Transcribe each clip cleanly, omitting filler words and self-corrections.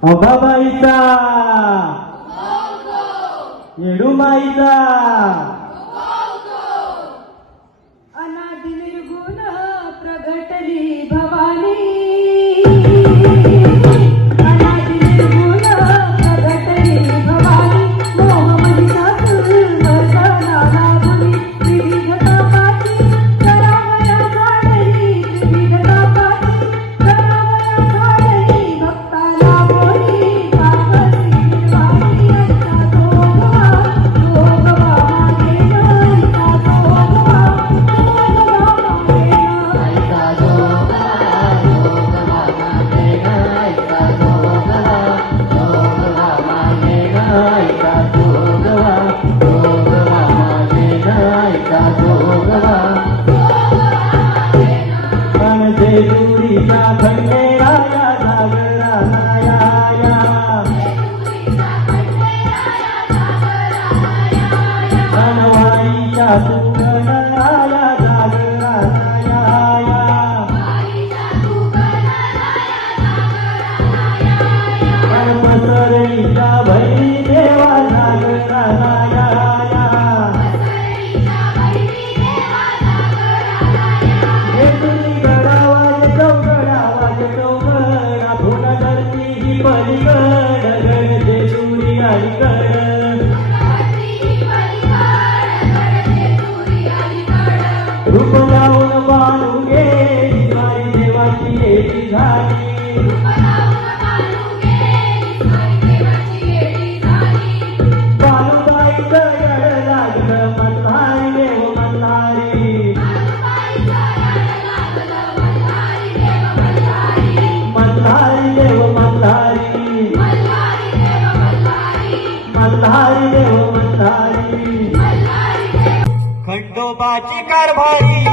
अभाबाईचा येडूमाईचा अनादि निर्गुण प्रगटली भवानी अनादि निर्गुण प्रगटली भवानी मोहमयीसातुर वर्णनाला धुनी विविधता पाठी करावया झाडली विविधता पाठी करावया झाडली भक्ताला बोली काकसी निर्वाणी ऐका जोगवा जोगवा मागे ऐका जोगवा जेजुरीच्या खंडेराया जागराया अनवाईच्या सुगणराया जागराया पसरणीच्या भैरी देवा जागराया रूप लावून बाळू गेली माई देवाची येडी झाली बाळूबाईचं येड लागलं मल्हारी देव मल्हारी मल्हारी देव मल्हारी मल्हारी देव मल्हारी खंडोबाची कारभारी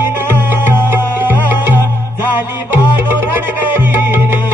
झाली बाळू रणगरीन